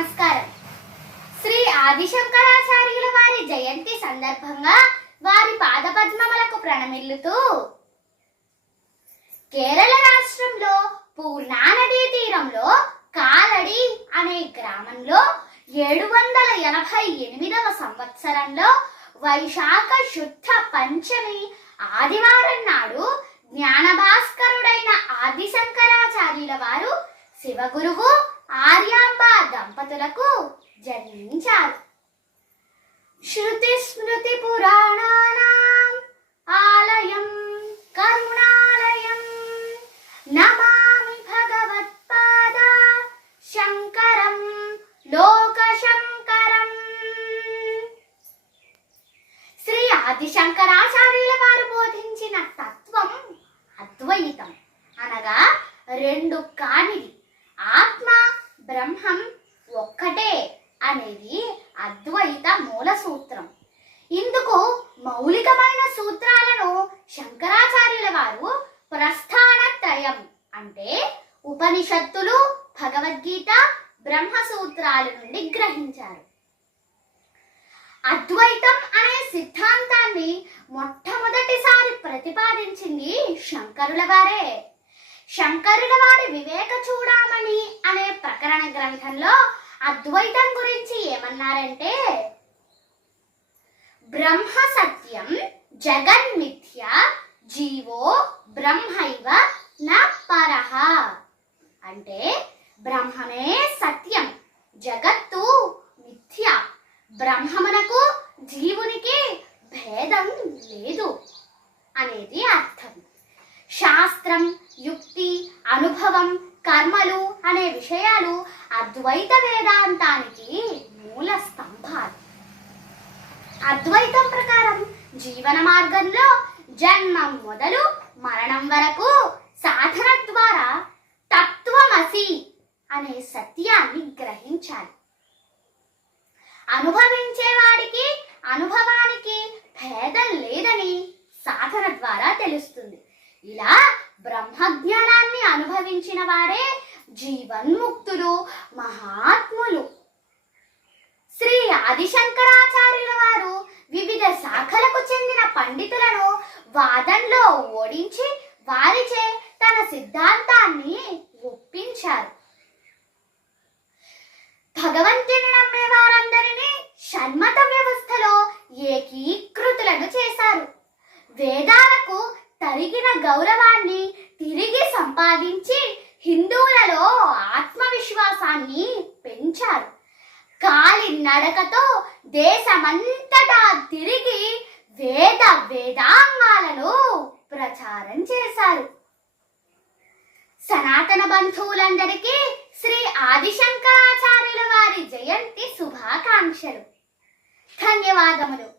నమస్కారం. శ్రీ ఆదిశంకరాచార్యుల వారి జయంతి సందర్భంగా వారి పాదపద్మములకు ప్రణమిల్లుతూ కేరళ రాష్ట్రంలో పూర్ణా నదీ తీరంలో కాలడి అనే గ్రామంలో 788వ సంవత్సరంలో వైశాఖ శుద్ధ పంచమి ఆదివారం నాడు జ్ఞానభాస్కరుడైన ఆదిశంకరాచార్యుల వారు శివగురువు ఆర్యాంబ దంపతులకు జన్మించారు. శృతి స్మృతి పురాణానాం ఆలయం కరుణాలయం నమామి భగవత్పాద శంకరం లోకశంకరం. శ్రీ ఆదిశంకరాచార్యుల వారు బోధించిన తత్వం అద్వైతం అనగా రెండు కానిది, ఆత్మ బ్రహ్మం ఒక్కటే అనేది అద్వైత మూల సూత్రం. ఇందుకు మౌలికమైన సూత్రాలను శంకరాచార్యుల వారు ప్రస్థానత్రయం అంటే ఉపనిషత్తులు, భగవద్గీత, బ్రహ్మసూత్రాల నుండి గ్రహించారు. అద్వైతం అనే సిద్ధాంతాన్ని మొట్టమొదటిసారి ప్రతిపాదించింది శంకరుల వారే. శంకరుల వారి వివేక చూడామణి అనే ప్రకరణ గ్రంథంలో అద్వైతం గురించి ఏమన్నారంటే, బ్రహ్మ సత్యం జగన్మిథ్య జీవో బ్రహ్మైవ న పరః. అంటే బ్రహ్మమే సత్యం, జగత్తు మిథ్య, బ్రహ్మమునకు జీవునికి భేదం లేదు అనేది అర్థం. శాస్త్రం, యుక్తి, అనుభవం, కర్మలు అనే విషయాలు అద్వైత వేదాంతానికి మూల స్తంభాలు. అద్వైతం ప్రకారం జీవన మార్గంలో జన్మం మొదలు మరణం వరకు సాధన ద్వారా తత్వమసి అనే సత్యాన్ని గ్రహించాలి. అనుభవించేవాడికి అనుభవానికి భేదం లేదని సాధన ద్వారా తెలుస్తుంది. ఇలా బ్రహ్మజ్ఞానాన్ని అనుభవించిన వారే జీవన్ముక్తులు, మహాత్ములు. శ్రీ ఆదిశంకరాచార్యుల వారు వివిధ శాఖలకు చెందిన పండితులను వాదంలో ఓడించి వారిచే తన సిద్ధాంతాన్ని ఒప్పించారు. భగవంతుని నమ్మే వారందరినీ షణ్మత వ్యవస్థలో ఏకీకృతులను చేశారు. వేదాలకు తరిగిన గౌరవాన్ని తిరిగి సంపాదించి హిందువులలో ఆత్మవిశ్వాసాన్ని పెంచారు. కాలి నడకతో దేశమంతటా తిరిగి వేదాంగాలను ప్రచారం చేశారు. సనాతన బంధువులందరికీ శ్రీ ఆదిశంకరాచార్యుల వారి జయంతి శుభాకాంక్షలు. ధన్యవాదములు.